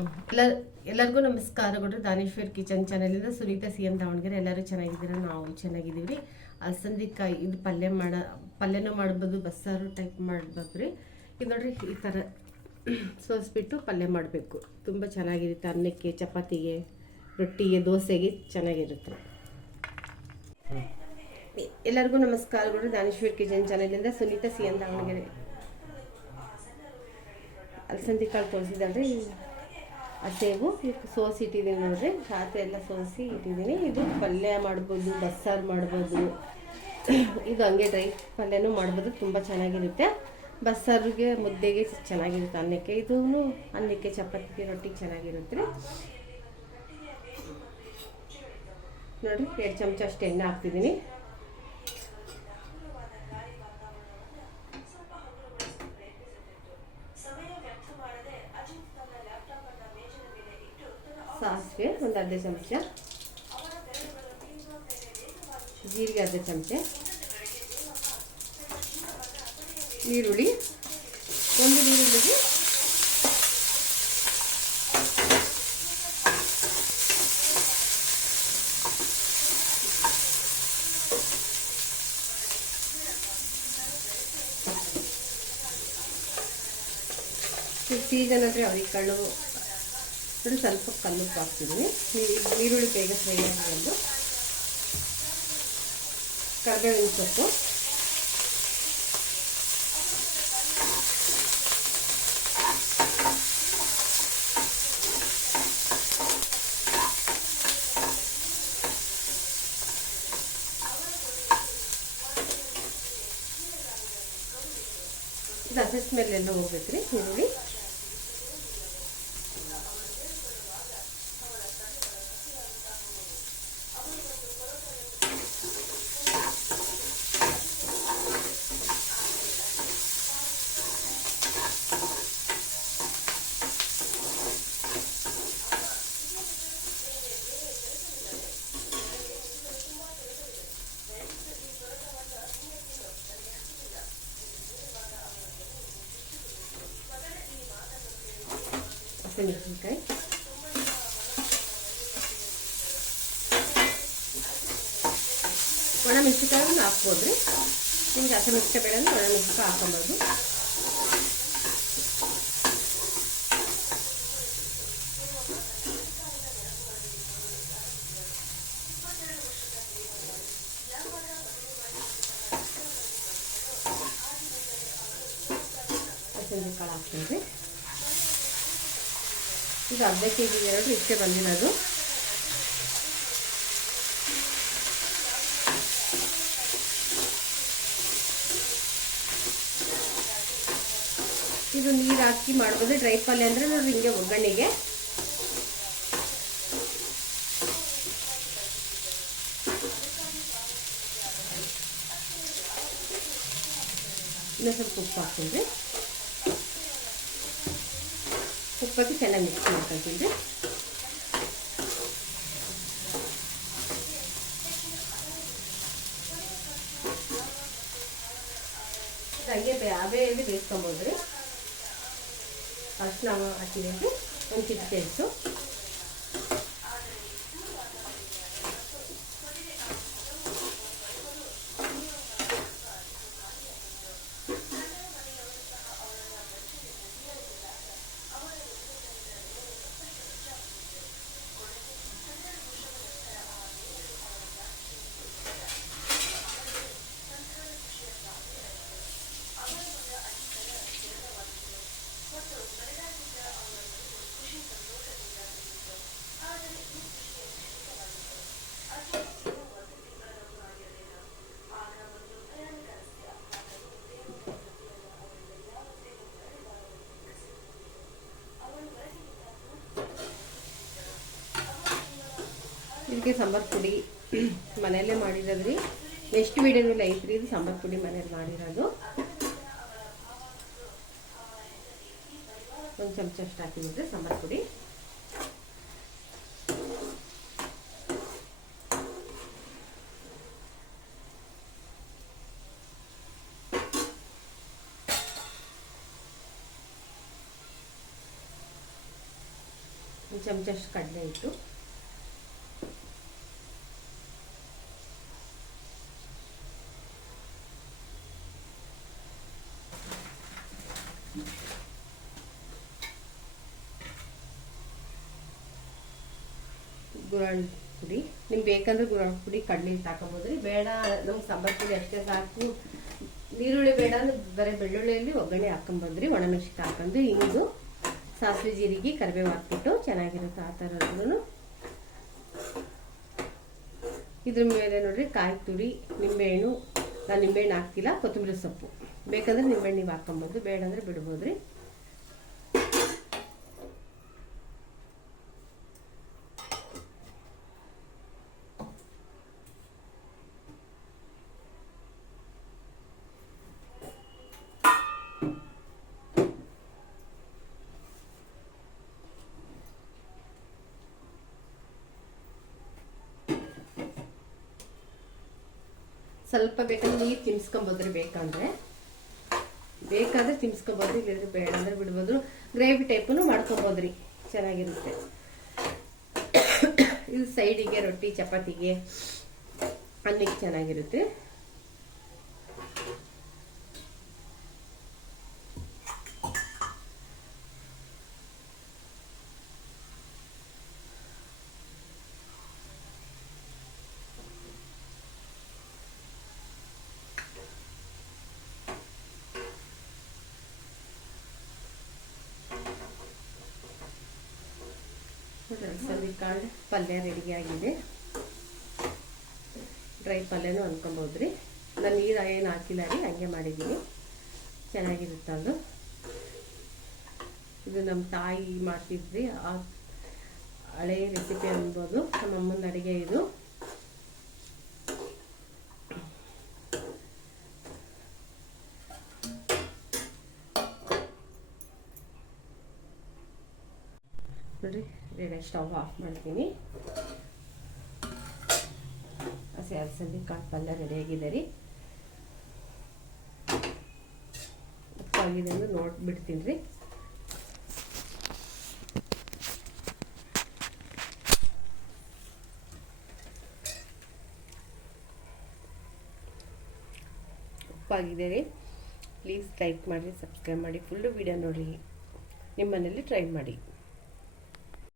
ಎಲ್ಲ, ಎಲ್ಲರಿಗೂ ನಮಸ್ಕಾರಗಳು ದಾನೇಶ್ವರ್ ಕಿಚನ್ ಚಾನಲಿಂದ ಸುನೀತಾ, ಸಿ ಎಂ ದಾವಣಗೆರೆ ಎಲ್ಲರೂ ಚೆನ್ನಾಗಿದ್ದೀರಾ? ನಾವು ಚೆನ್ನಾಗಿದ್ದೀವಿ ರೀ. ಅಲಸಂದಿಕಾಯಿ ಇದು ಪಲ್ಯ ಮಾಡ, ಪಲ್ಯನೂ ಮಾಡ್ಬೋದು, ಬಸ್ಸಾರು ಟೈಪ್ ಮಾಡ್ಬೋದು ರೀ. ಇದು ನೋಡ್ರಿ, ಈ ಥರ ಸೋಸ್ಬಿಟ್ಟು ಪಲ್ಯ ಮಾಡಬೇಕು. ತುಂಬ ಚೆನ್ನಾಗಿರುತ್ತೆ ಅನ್ನಕ್ಕೆ, ಚಪಾತಿಗೆ, ರೊಟ್ಟಿಗೆ, ದೋಸೆಗೆ ಚೆನ್ನಾಗಿರುತ್ತೆ. ಎಲ್ಲರಿಗೂ ನಮಸ್ಕಾರಗಳು ದಾನೇಶ್ವರ್ ಕಿಚನ್ ಚಾನಲಿಂದ ಸುನೀತಾ, ಸಿ ಎಂ ದಾವಣಗೆರೆ. ಅಲಸಂದಿ ಕಾಳು ತೋರಿಸಿದಲ್ರಿ ಆ ಸೋಸಿ ಇಟ್ಟಿದ್ದೀನಿ ನೋಡ್ರಿ. ಖಾತೆ ಎಲ್ಲ ಸೋಸಿ ಇಟ್ಟಿದ್ದೀನಿ. ಇದು ಪಲ್ಯ ಮಾಡ್ಬೋದು, ಬಸ್ಸಾರು ಮಾಡ್ಬೋದು. ಇದು ಹಂಗೆ ಡ್ರೈ ಪಲ್ಯನೂ ಮಾಡ್ಬೋದು. ತುಂಬ ಚೆನ್ನಾಗಿರುತ್ತೆ. ಬಸ್ಸಾರಿಗೆ ಮುದ್ದೆಗೆ ಚೆನ್ನಾಗಿರುತ್ತೆ ಅನ್ನಕ್ಕೆ. ಇದೂ ಅನ್ನಕ್ಕೆ ಚಪಾತಿ ರೊಟ್ಟಿಗೆ ಚೆನ್ನಾಗಿರುತ್ತೆ ನೋಡಿ ನೋಡಿರಿ, ಎರಡು ಚಮಚ ಅಷ್ಟು ಎಣ್ಣೆ ಹಾಕ್ತಿದ್ದೀನಿ. ಸಾಸಿವೆ ಒಂದು ಅರ್ಧ ಚಮಚ. ಜೀರಿಗೆ ಅರ್ಧ ಚಮಚ. ಈರುಳ್ಳಿ ಒಂದು ಈರುಳ್ಳಿಗೆ ಸೀಸನ್ ಅಂದರೆ ಅವ್ರಿಗೆ ಕಾಳು ನೋಡಿ ಸ್ವಲ್ಪ ಕಲ್ಲುಪ್ಪು ಹಾಕ್ತಿದ್ದೀನಿ ಈರುಳ್ಳಿ ಬೇಗ ಫ್ರೈ ಆಗಿರೋದು ಕರ್ಬೇವಿನ ಸೊಪ್ಪು. ಇದು ಹಸಿ ಮೇಲೆ ಎಲ್ಲ ಹೋಗ್ಬೇಕು ರೀ ಈರುಳ್ಳಿ. ಹಸಿಮೆಣಸಿನ್ಕಾಯಿ ಒಣ ಮೆಣಸಿನ್ಕಾಯನ್ನು ಹಾಕ್ಬೋದು ರೀ ನಿಮ್ಗೆ ಹಸಿಮೆಣಸಿನ್ಕಾಯಿ ಬೇಡ ಒಣ ಮೆಣಸಿನ್ಕಾಯಿ ಹಾಕೊಬೋದು ಹಸಿಮೆಣಸಿನ್ಕಾಯಿ ಹಾಕ್ತೀನಿ ರೀ ಈಗ ಅರ್ಧ ಕೆ ಜಿ ಎರಡು ಇಷ್ಟೇ ಬಂದಿರೋದು. ಇದು ನೀರು ಹಾಕಿ ಮಾಡ್ಬೋದು. ಡ್ರೈ ಪಲ್ಯ ಅಂದರೆ ನೋಡ್ರಿ ಹಿಂಗೆ ಒಗ್ಗರಣೆಗೆ. ಇನ್ನೊಂದು ಸ್ವಲ್ಪ ಉಪ್ಪು ಹಾಕ್ತೀನಿ. ರೀ ಉಪ್ಪಕ್ಕೆ ಚೆನ್ನಾಗಿ ಮಿಕ್ಸ್ ಮಾಡ್ಕೊಳ್ತೀನಿ ಹಂಗೆ ಬೇಬೆಯಲ್ಲಿ ಬೇಯಿಸ್ಕೊಬೋದು ರೀ ನಾವು ಹಾಕಿದ್ದೀವಿ ಒಂದು ಚಿಟಿಕೆ ಹೆಚ್ಚು ಇದಕ್ಕೆ ಸಾಂಬಾರು ಪುಡಿ ಮನೆಯಲ್ಲೇ ಮಾಡಿರೋದ್ರಿ. ನೆಕ್ಸ್ಟ್ ವೀಡಿಯೋದಲ್ಲಿ ಐತ್ರಿ ಇದು ಸಾಂಬಾರು ಪುಡಿ ಮನೇಲಿ ಮಾಡಿರೋದು. ಒಂದು ಚಮಚ ಅಷ್ಟು ಹಾಕಿದ್ರೆ ಸಾಂಬಾರು ಪುಡಿ. ಒಂದು ಚಮಚಷ್ಟು ಕಡಲೆ ಹಿಟ್ಟು. ಗುರಾಳ್ ಪುಡಿ ನಿಮ್ಗೆ ಬೇಕಂದ್ರೆ ಗುರಾಳ್ ಪುಡಿ ಕಡಲೆ ತಾಕೋಬೋದ್ರಿ ಹಾಕೋಬೋದ್ರಿ ಬೇಡ, ನಮ್ಗೆ ಸಾಂಬಾರ್ ಪುಡಿ ಅಷ್ಟೇ ಸಾಕು. ನೀರುಳ್ಳಿ ಬೇಡ ಅಂದ್ರೆ ಬರೀ ಬೆಳ್ಳುಳ್ಳಿಯಲ್ಲಿ ಒಗ್ಗರಣೆ ಹಾಕೊಂಬಂದ್ರಿ ಒಣಮೆಣಸಿಕ ಹಾಕೊಂಡು ಇಂಗು, ಸಾಸಿವೆ ಜೀರಿಗೆ, ಕರಿಬೇವು ಹಾಕ್ಬಿಟ್ಟು ಚೆನ್ನಾಗಿರುತ್ತೆ ಆ ಥರದ್ದು ಇದ್ರ ಮೇಲೆ ನೋಡ್ರಿ ಕಾಯಿ ತುರಿ, ನಿಂಬೆಹಣ್ಣು. ನಾನು ನಿಂಬೆಹಣ್ಣು ಹಾಕ್ತಿಲ್ಲ, ಕೊತ್ತಂಬರಿ ಸೊಪ್ಪು. ಬೇಕಂದ್ರೆ ನಿಂಬೆಹಣ್ಣು ನೀವು ಹಾಕೊಂಬೋದು, ಬೇಡ ಅಂದ್ರೆ ಬಿಡ್ಬೋದ್ರಿ ಸ್ವಲ್ಪ ಬೇಕಂದ್ರೆ ನೀರು ತಿನ್ಸ್ಕೊಂಬೋದ್ರಿ ಬೇಕಂದ್ರೆ. ಬೇಕಾದ್ರೆ ತಿನ್ಸ್ಕೊಬೋದ್ರಿ ಇಲ್ಲದ್ರೆ ಬೇಡ ಅಂದ್ರೆ ಬಿಡ್ಬೋದು ಗ್ರೇವಿ ಟೈಪನ್ನು ಮಾಡ್ಕೊಬೋದ್ರಿ. ಚೆನ್ನಾಗಿರುತ್ತೆ. ಇದು ಸೈಡಿಗೆ ರೊಟ್ಟಿ, ಚಪಾತಿಗೆ, ಅನ್ನಕ್ಕೆ ಚೆನ್ನಾಗಿರುತ್ತೆ. ಕಾಳು ಪಲ್ಯ ರೆಡಿ ಆಗಿದೆ. ಡ್ರೈ ಪಲ್ಯನೂ ಅನ್ಕೊಬೋದ್ರಿ. ನಾನು ನೀರು ಏನು ಹಾಕಿಲ್ಲ ರೀ, ಹಂಗೆ ಮಾಡಿದ್ದೀನಿ. ಚೆನ್ನಾಗಿರುತ್ತೆ ಅದು. ಇದು ನಮ್ಮ ತಾಯಿ ಮಾಡ್ತಿದ್ರಿ, ಆ ಹಳೆಯ ರೆಸಿಪಿ ಅನ್ಬೋದು. ನಮ್ಮ ಅಮ್ಮನ ಅಡುಗೆ ಇದು. ನೋಡ್ರಿ. ರೆಡಿ ಸ್ಟವ್ ಆಫ್ ಮಾಡ್ತೀನಿ. ಹಸಿ ಅಲಸಂದಿ ಕಾಳು ಪಲ್ಯ ರೆಡಿಯಾಗಿದೆ ರೀ. ಉಪ್ಪಾಗಿದೆ ಅಂದ್ರೆ ನೋಡ್ಬಿಡ್ತೀನಿ ರೀ. ಉಪ್ಪಾಗಿದೆ ರೀ. ಪ್ಲೀಸ್ ಲೈಕ್ ಮಾಡಿರಿ ಸಬ್ಸ್ಕ್ರೈಬ್ ಮಾಡಿ. ಫುಲ್ಲು ವೀಡಿಯೋ ನೋಡಿ ನಿಮ್ಮ ಮನೇಲಿ ಟ್ರೈ ಮಾಡಿ.